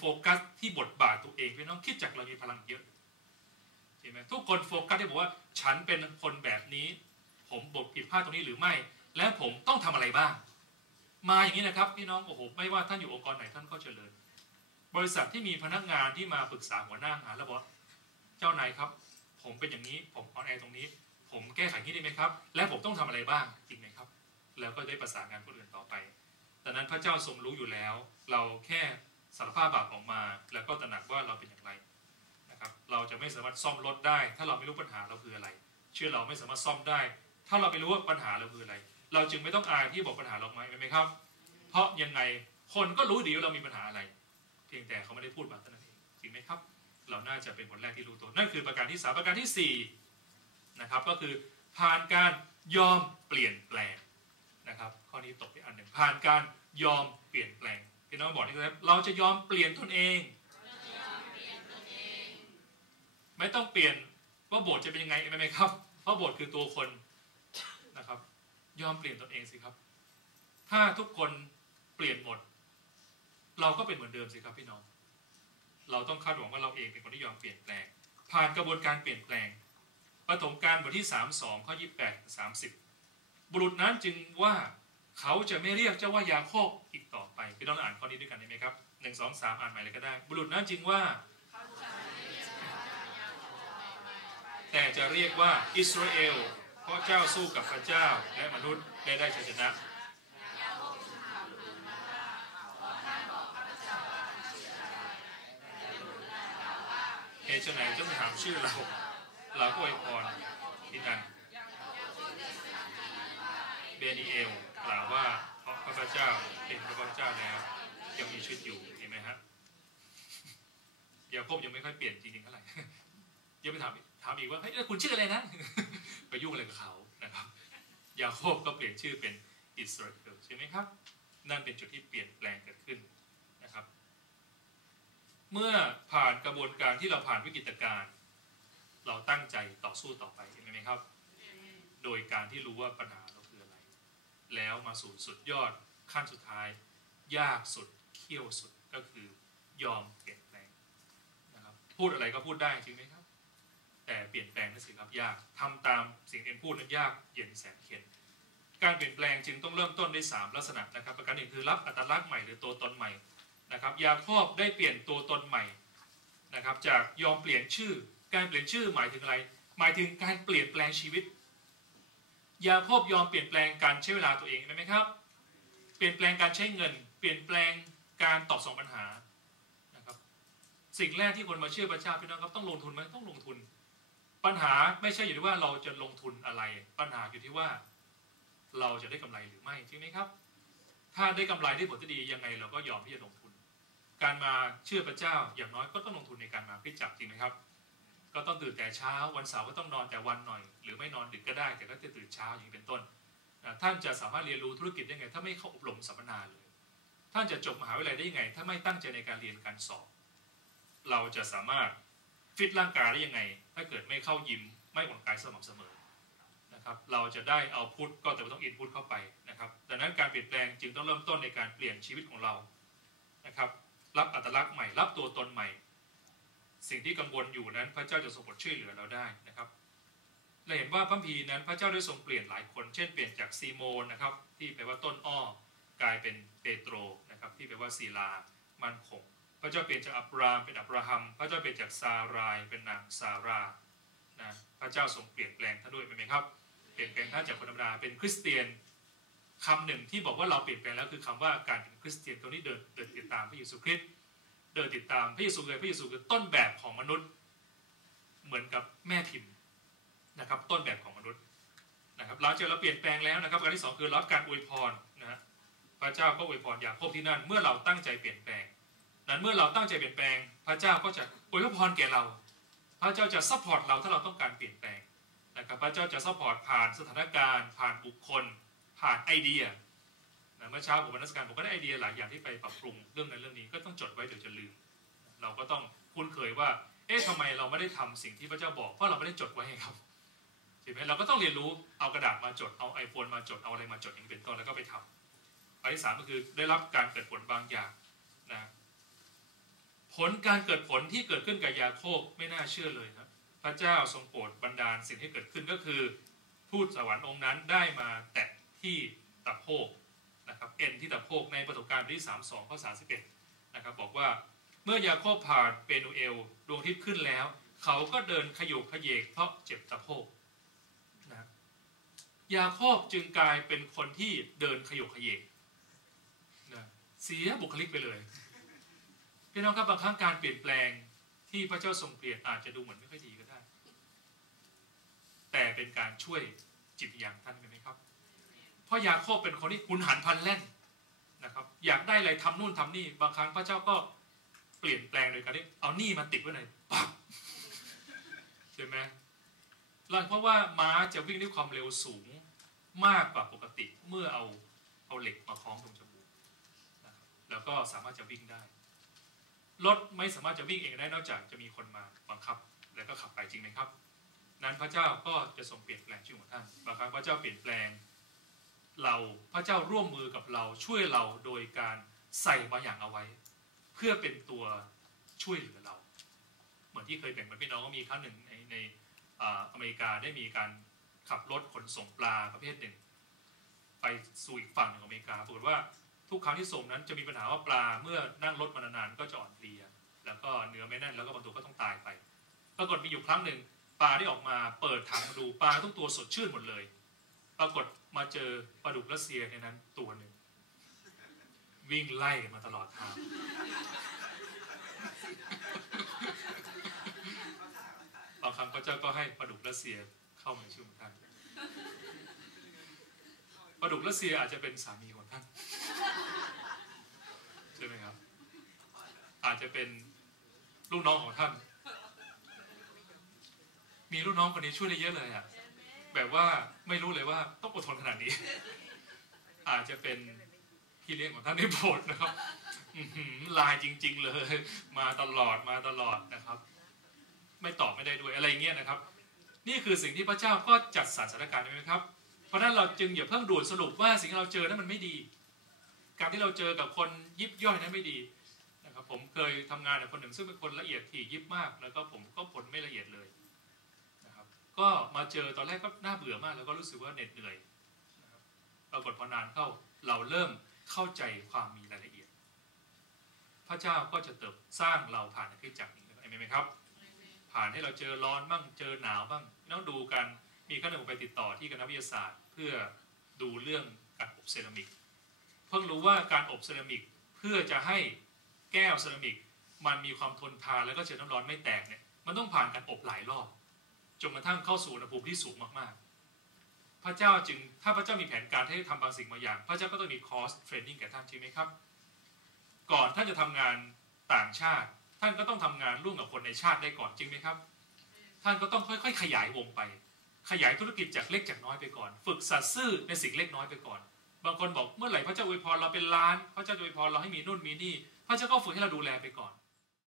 โฟกัสที่บทบาทตัวเองพี่น้องคิดจากเรามีพลังเยอะใช่ไหมทุกคนโฟกัสที่บอกว่าฉันเป็นคนแบบนี้ ผมบทผิดพลาดตรงนี้หรือไม่ และผมต้องทำอะไรบ้าง มาอย่างนี้นะครับพี่น้องโอ้โหไม่ว่าท่านอยู่องค์กรไหนท่านก็เจริญ บริษัทที่มีพนักงานที่มาปรึกษาหัวหน้างานแล้วบอกว่าเจ้านายครับ ผมเป็นอย่างนี้ผมออนแอร์ตรงนี้ ผมแก้ไขนี้ได้ไหมครับ และผมต้องทำอะไรบ้างจริงไหมครับ แล้วก็ได้ประสานงานคนอื่นต่อไปดังนั้นพระเจ้าทรงรู้อยู่แล้ว เราแค่ สารภาพบาปออกมา แล้วก็ตระหนักว่าเราเป็นอย่างไรนะครับเราจะไม่สามารถซ่อมรถได้ ถ้าเราไม่รู้ปัญหาเราคืออะไร เชื่อเราไม่สามารถซ่อมได้ ถ้าเราไม่รู้ว่าปัญหาเราคืออะไร เราจึงไม่ต้องอายที่บอกปัญหาเราไหมไหมครับ เพราะยังไงคนก็รู้ดีว่าเรามีปัญหาอะไร เพียงแต่เขาไม่ได้พูดมาเท่านั้นเองจริงไหมครับ เราน่าจะเป็นคนแรกที่รู้ตัวนั่นคือประการที่สามประการที่สี่นะครับก็คือผ่านการยอมเปลี่ยนแปลงนะครับข้อนี้ตกไปอันหนึ่งผ่านการยอมเปลี่ยนแปลง พี่น้องบอกนี่ครับเราจะยอมเปลี่ยนตนเอง ไม่ต้องเปลี่ยนว่าโบสถ์จะเป็นยังไงไหมครับ เพราะโบสถ์คือตัวคนนะครับ ยอมเปลี่ยนตนเองสิครับ ถ้าทุกคนเปลี่ยนหมด เราก็เป็นเหมือนเดิมสิครับพี่น้อง เราต้องคาดหวังว่าเราเองเป็นคนที่ยอมเปลี่ยนแปลง ผ่านกระบวนการเปลี่ยนแปลงปฐมกาลบทที่ 3 2 ข้อ 28 30 บุรุษนั้นจึงว่าเขาจะไม่เรียกเจ้าว่ายาโคบอีกต่อ ไปพี่น้องอ่านข้อนี้ด้วยกันได้ไหมครับหนึ่งสองสามอ่านใหม่เลยก็ได้ บุรุษนั้นจึงว่า แต่จะเรียกว่าอิสราเอล เพราะเจ้าสู้กับพระเจ้าและมนุษย์และได้ชัยชนะเหตุไฉนต้องถามชื่อเราเราก็อวยพรที่นั่นเบนีเอลกล่าวว่าาะพเจ้าเป็นพระเจ้าแล้วยังมีชีวิตอยู่เห็นไหมฮะยาโคบยังไม่ค่อยเปลี่ยนจริงๆเท่าไหร่ยังไปถามถามอีกว่าเฮ้ยแล้วคุณชื่ออะไรนะไปยุ่งอะไรกับเขานะครับยาโคบก็เปลี่ยนชื่อเป็นอิสราเอลใช่ไหมครับ นั่นเป็นจุดที่เปลี่ยนแปลงเกิดขึ้นนะครับ เมื่อผ่านกระบวนการที่เราผ่านวิกฤตการณ์เราตั้งใจต่อสู้ต่อไปเห็นไหมครับ โดยการที่รู้ว่าปัญหา แล้วมาสู่สุดยอดขั้นสุดท้าย ยากสุดเขี้ยวสุดก็คือยอมเปลี่ยนแปลงนะครับพูดอะไรก็พูดได้จริงไหมครับ แต่เปลี่ยนแปลงนั่นสิครับยากทำตามสิ่งที่พูดนั้นยากเย็นแสนเข็ญการเปลี่ยนแปลงจึงต้องเริ่มต้นด้วย 3 ลักษณะนะครับ ประการหนึ่งคือรับอัตลักษณ์ใหม่หรือตัวตนใหม่นะครับยาครอบได้เปลี่ยนตัวตนใหม่นะครับจากยอมเปลี่ยนชื่อ การเปลี่ยนชื่อหมายถึงอะไร หมายถึงการเปลี่ยนแปลงชีวิต ยาคบยอมเปลี่ยนแปลงการใช้เวลาตัวเองได้ไหมครับ เปลี่ยนแปลงการใช้เงิน เปลี่ยนแปลงการตอบสนองปัญหานะครับ สิ่งแรกที่คนมาเชื่อพระเจ้าพี่น้องครับต้องลงทุนไหมต้องลงทุน ปัญหาไม่ใช่อยู่ที่ว่าเราจะลงทุนอะไร ปัญหาอยู่ที่ว่า เราจะได้กำไรหรือไม่จริงไหมครับ ถ้าได้กำไรได้ผลที่ดียังไงเราก็ยอมที่จะลงทุน การมาเชื่อพระเจ้าอย่างน้อยก็ต้องลงทุนในการมาพิจักจริงไหมครับ ก็ต้องตื่นแต่เช้า วันเสาร์ก็ต้องนอนแต่วันหน่อย หรือไม่นอนดึกก็ได้ แต่ก็จะตื่นเช้าอย่างนี้เป็นต้นท่านจะสามารถเรียนรู้ธุรกิจได้ไง ถ้าไม่เข้าอบรมสัมมนาเลย ท่านจะจบมหาวิทยาลัยได้ยังไง ถ้าไม่ตั้งใจในการเรียนการสอบ เราจะสามารถฟิตร่างกายได้ยังไง ถ้าเกิดไม่เข้ายิมไม่ออกกำลังกายสม่ำเสมอนะครับเราจะได้เอาพุทก็แต่ว่ต้องอินพุทเข้าไปนะครับดังนั้นการเปลี่ยนแปลงจึงต้องเริ่มต้นในการเปลี่ยนชีวิตของเรานะครับรับอัตลักษณ์ใหม่ รับตัวตนใหม่ สิ่งที่กังวลอยู่นั้นพระเจ้าจะทรงโปรดช่วยเหลือเราได้นะครับเราเห็นว่าพระพีนั้นพระเจ้าได้ทรงเปลี่ยนหลายคน เช่นเปลี่ยนจากซีโมนนะครับ ที่แปลว่าต้นอ้อกลายเป็นเปโตรนะครับที่แปลว่าศิลามันคงพระเจ้าเปลี่ยนจากอับรามเป็นอับราฮัม พระเจ้าเปลี่ยนจากซารายเป็นนางซารานะพระเจ้าทรงเปลี่ยนแปลงท่านด้วยไหมครับเปลี่ยนแปลงท่านจากคนธรรมดาเป็นคริสเตียนคำหนึ่งที่บอกว่าเราเปลี่ยนแปลงแล้วคือคำว่าการเป็นคริสเตียนตัวนี้เดินเดินติดตามพระเยซูคริสต์ เดินติดตามพระเยซูเลยพระเยซูคือต้นแบบของมนุษย์ เหมือนกับแม่พิมพ์นะครับ ต้นแบบของมนุษย์นะครับหลังจากเราเปลี่ยนแปลงแล้วนะครับการที่สองคือรับการอวยพรนะฮะพระเจ้าก็อวยพรอย่างครบที่นั่น เมื่อเราตั้งใจเปลี่ยนแปลง นั้นเมื่อเราตั้งใจเปลี่ยนแปลง พระเจ้าก็จะอวยพรแก่เรา พระเจ้าจะซัพพอร์ตเราถ้าเราต้องการเปลี่ยนแปลงนะครับพระเจ้าจะซัพพอร์ตผ่านสถานการณ์ ผ่านบุคคล ผ่านไอเดียนะเมื่อเช้าผมวันนักการผมก็ได้ไอเดียหลายอย่างที่ไปปรับปรุงเรื่องนั้นเรื่องนี้ก็ต้องจดไว้เดี๋ยว เราก็ต้องคุ้นเคยว่า เอ๊ะทำไมเราไม่ได้ทำสิ่งที่พระเจ้าบอก เพราะเราไม่ได้จดไว้ให้ครับใช่ไหมเราก็ต้องเรียนรู้เอากระดาษมาจดเอาไอโฟนมาจดเอาอะไรมาจดอย่างเป็นต้นแล้วก็ไปทำอันที่สามก็คือได้รับการเกิดผลบางอย่างนะผลการเกิดผลที่เกิดขึ้นกับยาโคบไม่น่าเชื่อเลยครับพระเจ้าทรงโปรดบันดาลสิ่งที่เกิดขึ้นก็คือทูตสวรรค์องค์นั้นได้มาแตะที่ตะโพกนะครับเอ็นที่ตะโพกในประสบการณ์ที่3 2ข้อ31นะครับบอกว่า เมื่อยาโคบผ่านเปนูเอลดวงอาทิตย์ขึ้นแล้ว เขาก็เดินขยโยกขยเยกเพราะเจ็บตะโพกนะยาโคบจึงกลายเป็นคนที่เดินขยโยกขยเยกนะเสียบุคลิกไปเลยพี่น้องครับบางครั้งการเปลี่ยนแปลงที่พระเจ้าทรงเปลี่ยนอาจจะดูเหมือนไม่ค่อยดีก็ได้ แต่เป็นการช่วยจิตวิญญาณท่านเป็นไหมครับ เพราะยาโคบเป็นคนที่หุนหันพันแล่นนะครับ อยากได้อะไรทำนู่นทำนี่ บางครั้งพระเจ้าก็ เปลี่ยนแปลงโดยการที่เอานี่มาติดไว้ในปั๊บใช่ไหมแล้วเพราะว่าม้าจะวิ่งด้วยความเร็วสูงมากกว่าปกติเมื่อเอาเอาเหล็กมาคล้องตรงจมูกนะครับแล้วก็สามารถจะวิ่งได้รถไม่สามารถจะวิ่งเองได้นอกจากจะมีคนมาบังคับ แล้วก็ขับไปจริงไหมครับ นั้นพระเจ้าก็จะทรงเปลี่ยนแปลงชีวิตของท่านบางครั้งพระเจ้าเปลี่ยนแปลง เราพระเจ้าร่วมมือกับเราช่วยเราโดยการใส่บางอย่างเอาไว้ พื่อเป็นตัวช่วยเหลือเรา เหมือนที่เคยแบ่งปันพี่น้องก็มีครั้งหนึ่งในในอเมริกาได้มีการขับรถขนส่งปลาประเภทหนึ่ง ไปสู่อีกฝั่งหนึ่งของอเมริกาปรากฏว่าทุกครั้งที่ส่งนั้นจะมีปัญหาว่าปลาเมื่อนั่งรถมานานๆก็จะอ่อนเพลีย แล้วก็เนื้อไม่แน่นแล้วก็บางตัวก็ต้องตายไป ปรากฏมีอยู่ครั้งหนึ่งปลาที่ออกมาเปิดถังดูปลาทุกตัวสดชื่นหมดเลย ปรากฏมาเจอปลาดุกรัสเซียในนั้นตัวหนึ่ง วิ่งไล่มาตลอดทางบางครั้งพระเจ้าก็ให้ปลาดุกรัสเซียเข้ามาชีวิตของท่านปลาดุกรัสเซียอาจจะเป็นสามีของท่านใช่ไหมครับ อาจจะเป็นลูกน้องของท่าน มีลูกน้องคนนี้ช่วยได้เยอะเลยอะแบบว่าไม่รู้เลยว่าต้องอดทนขนาดนี้ อาจจะเป็น พี่เลี้ยงของท่านในโบสถ์นะครับลายจริง ๆ เลย มาตลอดมาตลอดนะครับ ไม่ตอบไม่ได้ด้วยอะไรเงี้ยนะครับ นี่คือสิ่งที่พระเจ้าก็จัดสรรสถานการณ์ไว้นะครับ เพราะนั้นเราจึงอย่าเพิ่งด่วนสรุปว่าสิ่งที่เราเจอนั้นมันไม่ดี การที่เราเจอกับคนยิบย่อยนั้นไม่ดีนะครับ ผมเคยทำงานกับคนหนึ่งซึ่งเป็นคนละเอียดถี่ยิบมาก แล้วก็ผมก็ผลไม่ละเอียดเลยนะครับ ก็มาเจอตอนแรกก็น่าเบื่อมาก แล้วก็รู้สึกว่าเหน็ดเหนื่อยปรากฏพอนานเข้าเราเริ่ม เข้าใจความมีรายละเอียด พระเจ้าก็จะเติบสร้างเราผ่านในคริสตจักรนี้เห็นไหมครับ ผ่านให้เราเจอร้อนบ้างเจอหนาวบ้างต้องดูกันมีครั้งหนึ่งผมไปติดต่อที่คณะวิทยาศาสตร์ เพื่อดูเรื่องการอบเซรามิก เพิ่งรู้ว่าการอบเซรามิกเพื่อจะให้แก้วเซรามิก มันมีความทนทานแล้วก็เจอน้ำร้อนไม่แตกเนี่ยมันต้องผ่านการอบหลายรอบจนกระทั่งเข้าสู่อุณหภูมิที่สูงมากๆ พระเจ้าจึงถ้าพระเจ้ามีแผนการให้ทำบางสิ่งบางอย่าง พระเจ้าก็ต้องมีคอร์สเทรนนิ่งแก่ท่านใช่ไหมครับ ก่อนท่านจะทำงานต่างชาติ ท่านก็ต้องทำงานร่วมกับคนในชาติได้ก่อนจริงไหมครับ ท่านก็ต้องค่อย ๆ ขยายวงไป ขยายธุรกิจจากเล็กจากน้อยไปก่อน ฝึกสัตย์ซื่อในสิ่งเล็กน้อยไปก่อน บางคนบอกเมื่อไหร่พระเจ้าอวยพรเราเป็นล้าน พระเจ้าอวยพรเราให้มีนู่นมีนี่ พระเจ้าก็ฝึกให้เราดูแลไปก่อน